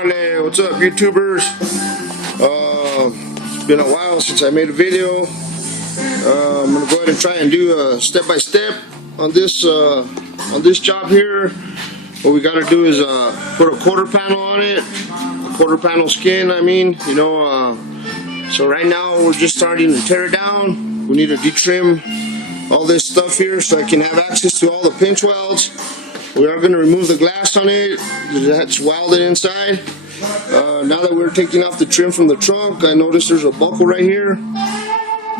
Orale, what's up YouTubers? It's been a while since I made a video. I'm gonna go ahead and try and do a step-by-step on this job here. What we gotta do is put a quarter panel on it, a quarter panel skin, I mean, you know. So right now we're just starting to tear it down. We need to detrim all this stuff here so I can have access to all the pinch welds. We are going to remove the glass on it that's welded inside. Now that we're taking off the trim from the trunk, I noticed there's a buckle right here.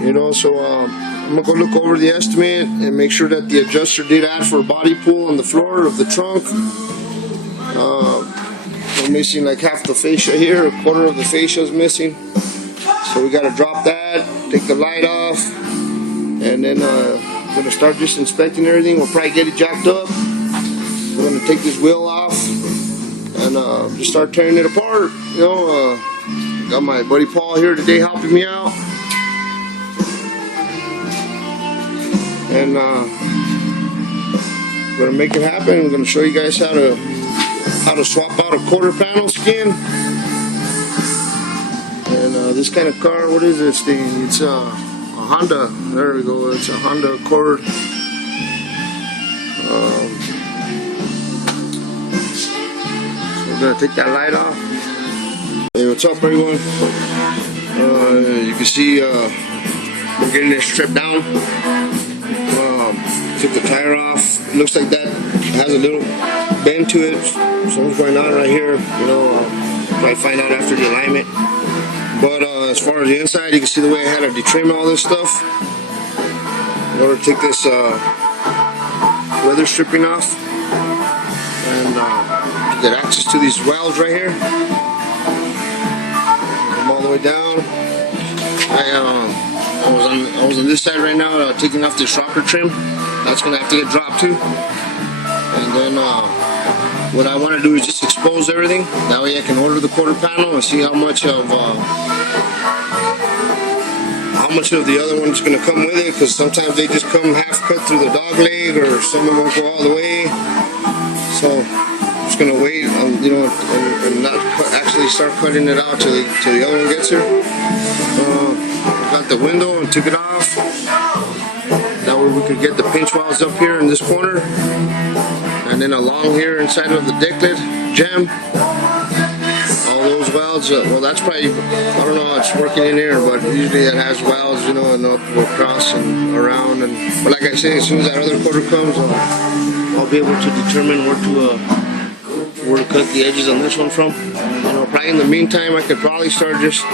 You know, so I'm going to go look over the estimate and make sure that the adjuster did add for a body pull on the floor of the trunk. We're missing like half the fascia here, a quarter of the fascia is missing. So we got to drop that, take the light off, and then I'm going to start just inspecting everything. We'll probably get it jacked up. We're going to take this wheel off and just start tearing it apart. You know, got my buddy Paul here today helping me out. And we're going to make it happen. We're going to show you guys how to swap out a quarter panel skin. And this kind of car, what is this thing? It's a Honda. There we go. It's a Honda Accord. So we're gonna take that light off. Hey, what's up, everyone? You can see we're getting this stripped down. Took the tire off. It looks like that has a little bend to it. Something's going on right here. You know, probably find out after the alignment. But as far as the inside, you can see the way I had to detrim all this stuff in order to take this weather stripping off and get access to these welds right here. Come all the way down. I was on this side right now, taking off this rocker trim. That's gonna have to get dropped too. And then what I want to do is just expose everything. That way I can order the quarter panel and see how much of the other one's going to come with it. Because sometimes they just come half cut through the dog leg, or some of them won't go all the way. So I'm just going to wait, you know, and not actually start cutting it out till the other one gets here. Got the window and took it off. That way we could get the pinch welds up here in this corner. And then along here inside of the decklet jam, all those welds, well that's probably, I don't know how it's working in here, but usually it has welds, you know, and we'll cross and around. But like I say, as soon as that other quarter comes, I'll be able to determine where to cut the edges on this one from. You know, probably in the meantime, I could probably start just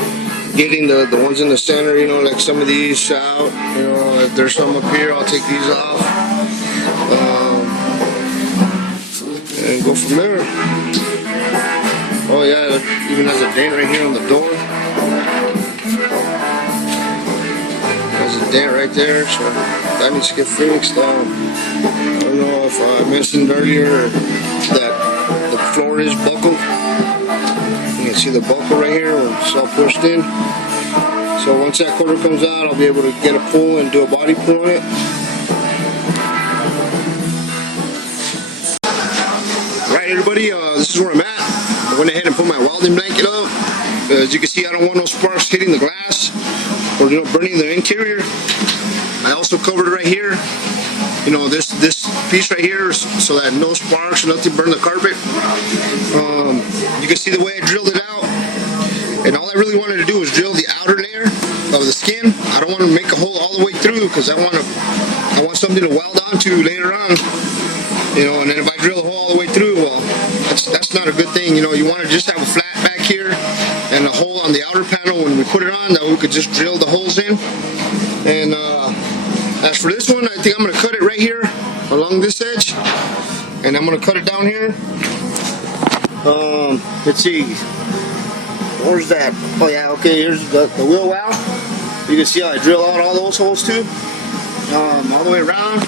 getting the ones in the center, you know, like some of these out. You know, if there's some up here, I'll take these off. And go from there. Oh yeah, it even has a dent right here on the door. There's a dent right there, so that needs to get fixed. I don't know if I mentioned earlier that the floor is buckled. You can see the buckle right here where it's all pushed in. So once that quarter comes out, I'll be able to get a pull and do a body pull on it. Alright everybody, this is where I'm at. I went ahead and put my welding blanket up. As you can see, I don't want no sparks hitting the glass or, you know, burning the interior. I also covered it right here. You know, this piece right here so that no sparks or nothing burn the carpet. You can see the way I drilled it out. And all I really wanted to do was drill the outer layer of the skin. I don't want to make a hole all the way through because I want something to weld onto later on. You know, and then if I drill a hole all the way through, well, that's not a good thing. You know, you want to just have a flat back here and a hole on the outer panel when we put it on, that we could just drill the holes in. And as for this one, I think I'm going to cut it right here along this edge, and I'm going to cut it down here. Let's see, where's that? Oh yeah, okay, here's the wheel well. You can see how I drill out all those holes too, all the way around.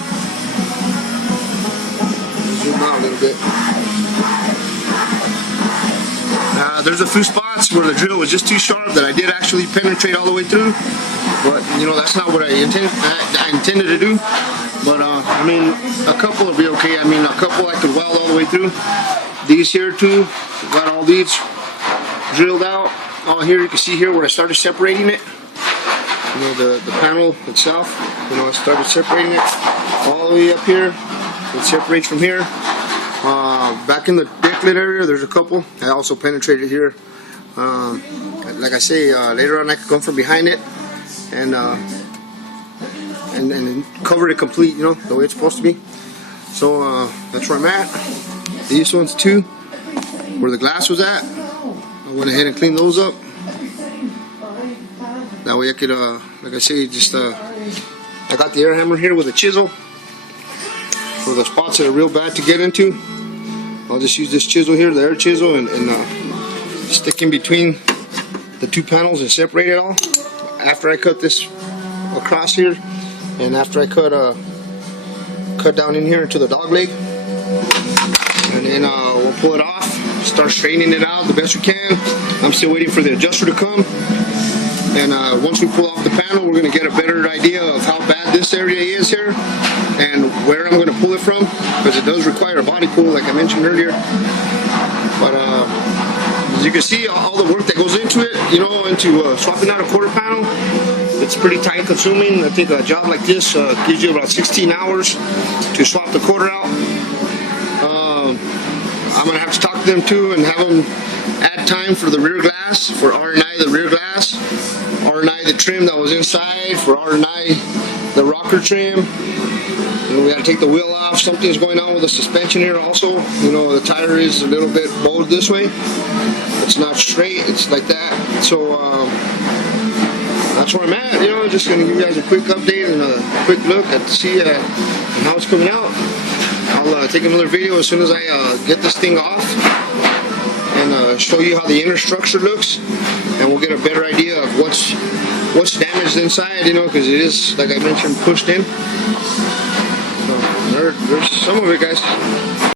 Zoom out a little bit. There's a few spots where the drill was just too sharp that I did actually penetrate all the way through, but you know, that's not what I intended to do. But I mean, a couple will be okay. I mean, a couple I could weld all the way through. These here too, got all these drilled out. All here, you can see here where I started separating it. You know, the panel itself. You know, I started separating it all the way up here. It separates from here. Back in the deck lid area, there's a couple. I also penetrated here. Like I say, later on I could come from behind it and cover it complete, you know, the way it's supposed to be. So that's where I'm at. These ones too, where the glass was at, I went ahead and cleaned those up. That way I could, like I say, just I got the air hammer here with a chisel for the spots that are real bad to get into. I'll just use this chisel here, the air chisel, and stick in between the two panels and separate it all. After I cut this across here, and after I cut down in here into the dog leg, and then we'll pull it off, start straightening it out the best we can. I'm still waiting for the adjuster to come, and once we pull off the panel, we're going to get a better idea of how bad this area is here and where I'm going to pull it from, because it does require a body pull like I mentioned earlier. But as you can see, all the work that goes into it, you know, into swapping out a quarter panel, it's pretty time consuming. I think a job like this gives you about 16 hours to swap the quarter out. I'm going to have to talk to them too and have them add time for the rear glass, for R&I the rear glass, R&I the trim that was inside, for R&I the rocker trim. You know, we got to take the wheel off. Something's going on with the suspension here also. You know, the tire is a little bit bowed this way. It's not straight, it's like that. So that's where I'm at. You know, just going to give you guys a quick update and a quick look at see how it's coming out. I'll take another video as soon as I get this thing off and show you how the inner structure looks, and we'll get a better idea of what's damaged inside, you know, because it is, like I mentioned, pushed in. So there's some of it, guys.